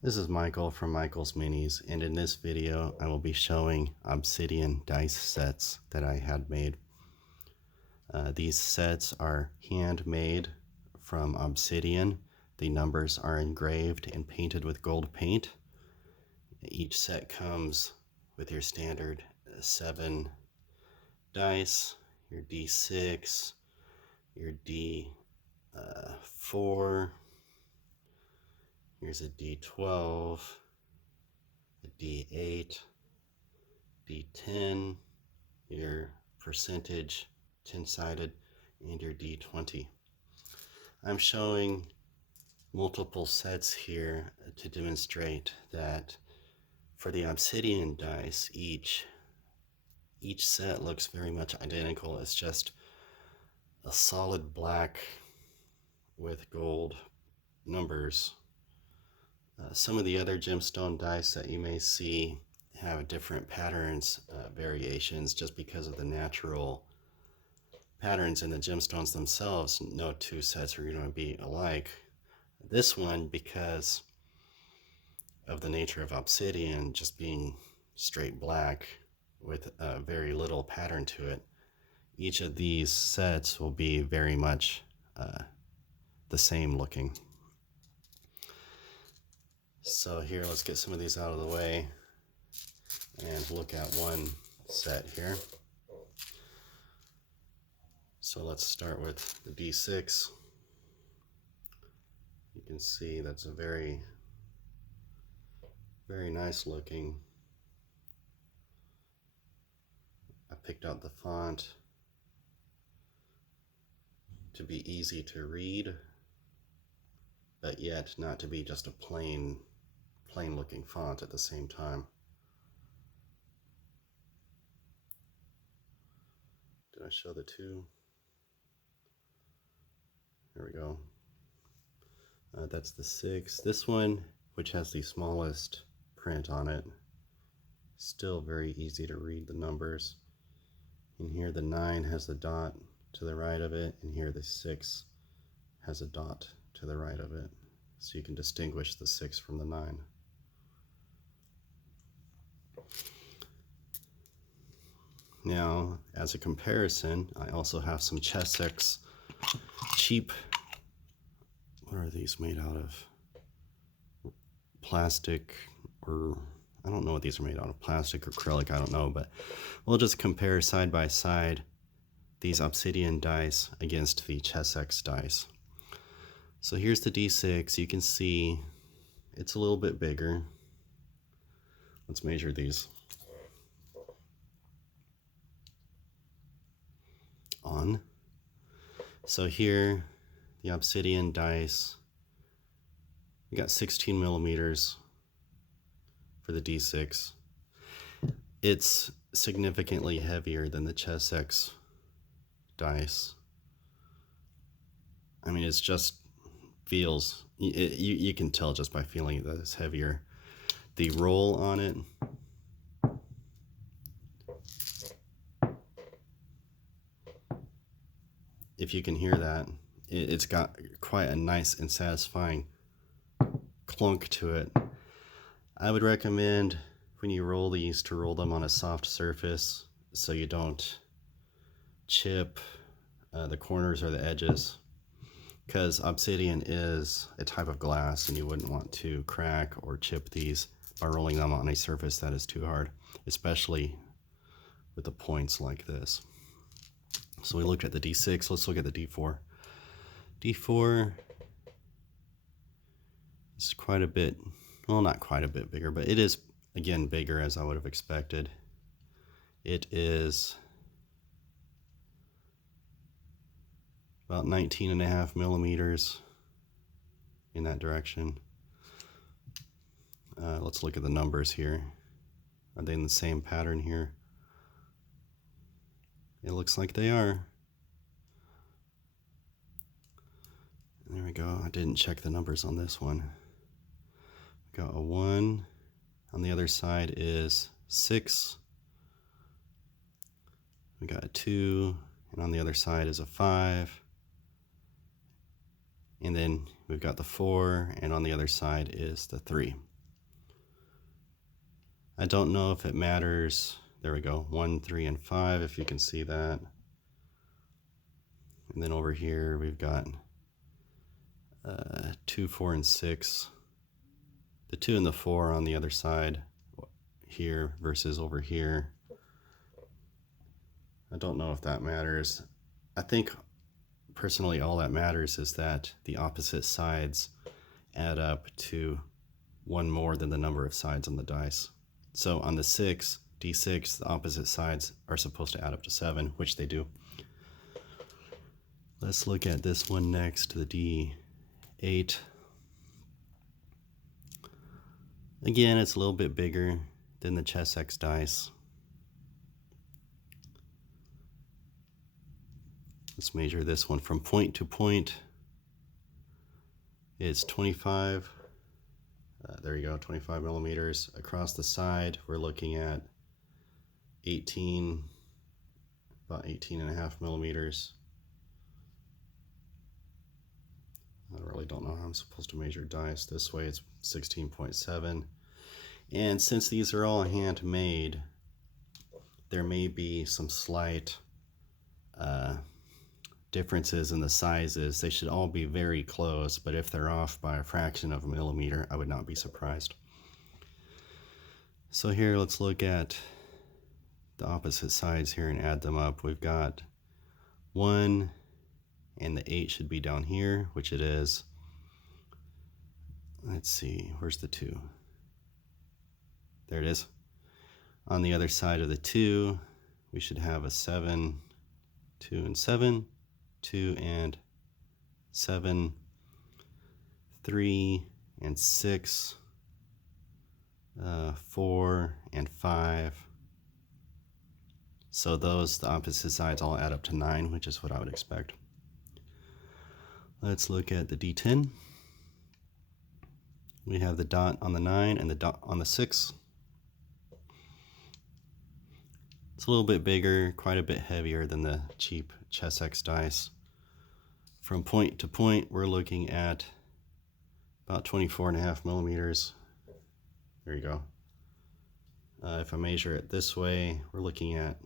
This is Michael from Michael's Minis, and in this video I will be showing Obsidian dice sets that I had made. These sets are handmade from Obsidian. The numbers are engraved and painted with gold paint. Each set comes with your standard 7 dice, your D6, your D4, here's a D12, a D8, D10, your percentage 10-sided, and your D20. I'm showing multiple sets here to demonstrate that for the Obsidian dice, each set looks very much identical. It's just a solid black with gold numbers. Some of the other gemstone dice that you may see have different patterns, variations, just because of the natural patterns in the gemstones themselves. No two sets are going to be alike. This one, because of the nature of obsidian just being straight black with very little pattern to it, each of these sets will be very much the same looking. So here, let's get some of these out of the way and look at one set here. So let's start with the D6. You can see that's a very, very nice looking. I picked out the font to be easy to read, but yet not to be just a plain looking font at the same time. Did I show the two? There we go. That's the 6. This one, which has the smallest print on it, still very easy to read the numbers. And here the 9 has the dot to the right of it, and here the 6 has a dot to the right of it. So you can distinguish the 6 from the 9. Now, as a comparison, I also have some Chessex cheap, what are these made out of? Plastic, or I don't know what these are made out of, plastic or acrylic, I don't know, but we'll just compare side by side these Obsidian dice against the Chessex dice. So here's the D6. You can see it's a little bit bigger. Let's measure these. On. So here, the Obsidian dice, we got 16 millimeters for the D6. It's significantly heavier than the Chessex dice. I mean, it's just feels, you can tell just by feeling that it's heavier. The roll on it, if you can hear that, it's got quite a nice and satisfying clunk to it. I would recommend when you roll these to roll them on a soft surface so you don't chip the corners or the edges, because obsidian is a type of glass and you wouldn't want to crack or chip these by rolling them on a surface that is too hard, especially with the points like this. So we looked at the D6, let's look at the D4. D4 is quite a bit, well, not quite a bit bigger, but it is, again, bigger as I would have expected. It is about 19.5 millimeters in that direction. Let's look at the numbers here. Are they in the same pattern here? It looks like they are. There we go. I didn't check the numbers on this one. We got a 1. On the other side is 6. We got a 2. And on the other side is a 5. And then we've got the 4. And on the other side is the 3. I don't know if it matters. There we go, 1, 3, and 5, if you can see that. And then over here we've got 2, 4, and 6. The 2 and the 4 on the other side here versus over here. I don't know if that matters. I think personally all that matters is that the opposite sides add up to 1 more than the number of sides on the dice. So on the 6, D6, the opposite sides are supposed to add up to 7, which they do. Let's look at this one next, the D8. Again, it's a little bit bigger than the Chess X dice. Let's measure this one from point to point. It's 25. There you go, 25 millimeters. Across the side, we're looking at 18, about 18.5 millimeters. I really don't know how I'm supposed to measure dice. This way it's 16.7. And since these are all handmade, there may be some slight differences in the sizes. They should all be very close, but if they're off by a fraction of a millimeter, I would not be surprised. So here, let's look at the opposite sides here and add them up. We've got 1, and the 8 should be down here, which it is. Let's see, where's the 2? There it is. On the other side of the 2, we should have a 7, 2 and 7, 2 and 7, 3 and 6, 4 and 5. So those, the opposite sides, all add up to 9, which is what I would expect. Let's look at the D10. We have the dot on the 9 and the dot on the 6. It's a little bit bigger, quite a bit heavier than the cheap Chess X dice. From point to point, we're looking at about 24.5 millimeters. There you go. If I measure it this way, we're looking at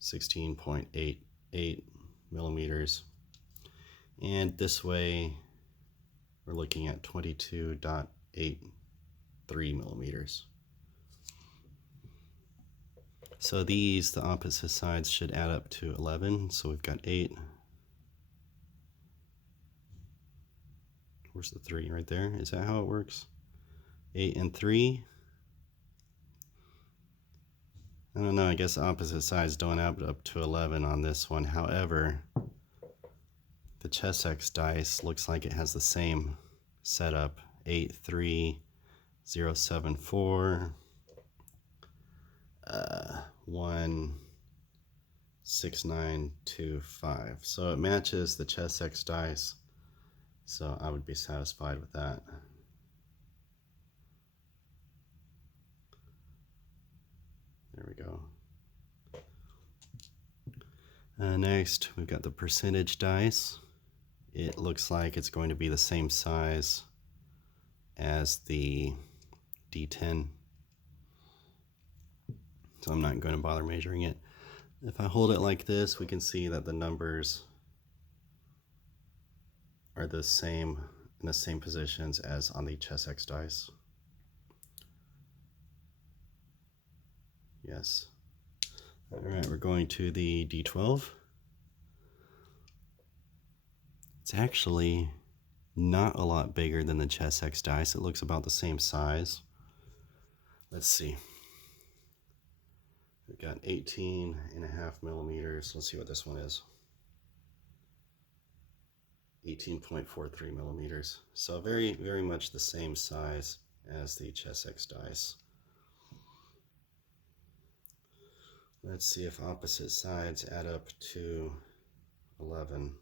16.88 millimeters. And this way, we're looking at 22.83 millimeters. So these, the opposite sides, should add up to 11. So we've got 8. Where's the 3? Right there. Is that how it works? 8 and 3. I don't know. I guess the opposite sides don't add up to 11 on this one. However, the Chess X dice looks like it has the same setup. 83074 16925. So it matches the Chess X dice. So I would be satisfied with that. There we go. Next, we've got the percentage dice. It looks like it's going to be the same size as the D10. So I'm not going to bother measuring it. If I hold it like this, we can see that the numbers are the same, in the same positions as on the Chess X dice. Yes. All right, we're going to the D12. It's actually not a lot bigger than the Chess X dice. It looks about the same size. Let's see. We've got 18.5 millimeters. Let's see what this one is. 18.43 millimeters. So very, very much the same size as the Chess X dice. Let's see if opposite sides add up to 11.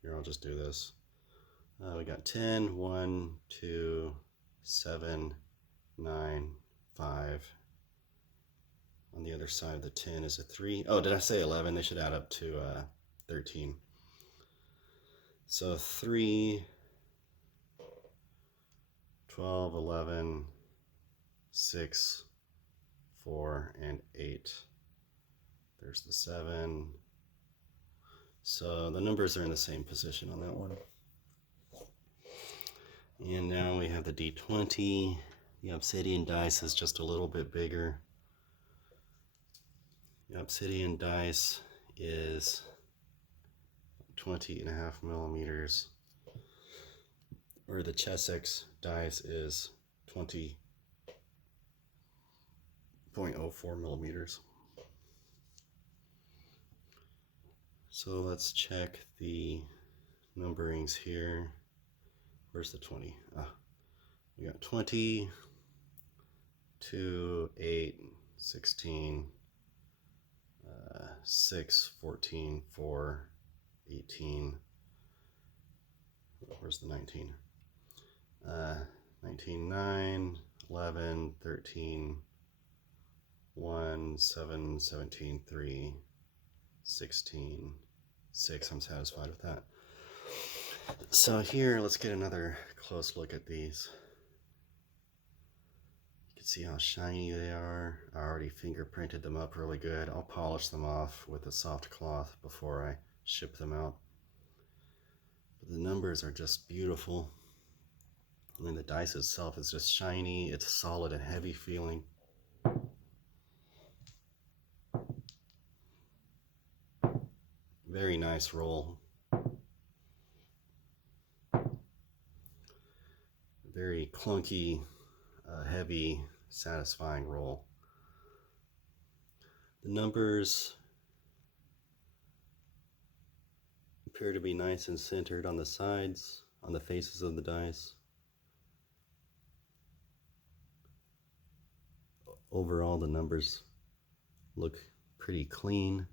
Here, I'll just do this. We got 10, 1, 2, 7, 9, 5. On the other side of the 10 is a 3. Oh, did I say 11? They should add up to 13. So 3, 12, 11, 6, 4, and 8. There's the 7. So the numbers are in the same position on that one. And now we have the D20. The Obsidian dice is just a little bit bigger. The Obsidian dice is 20.5 millimeters, or the Chessex dice is 20.04 millimeters. So let's check the numberings here. Where's the 20? We got 20, 2, 8, 16, 6, 14, 4, 18. Where's the 19? 19, 9, 11, 13, 1, 7, 17, 3, 16, 6. I'm satisfied with that. So here, let's get another close look at these. You can see how shiny they are. I already fingerprinted them up really good. I'll polish them off with a soft cloth before I ship them out. But the numbers are just beautiful. I mean, the dice itself is just shiny. It's solid and heavy feeling. Very nice roll. Very clunky, heavy, satisfying roll. The numbers appear to be nice and centered on the sides, on the faces of the dice. Overall, the numbers look pretty clean.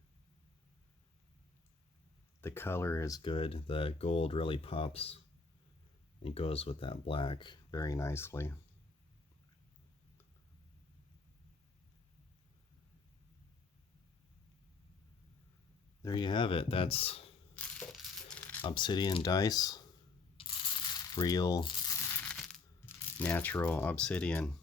The color is good. The gold really pops. It goes with that black very nicely. There you have it. That's Obsidian dice. Real, natural obsidian.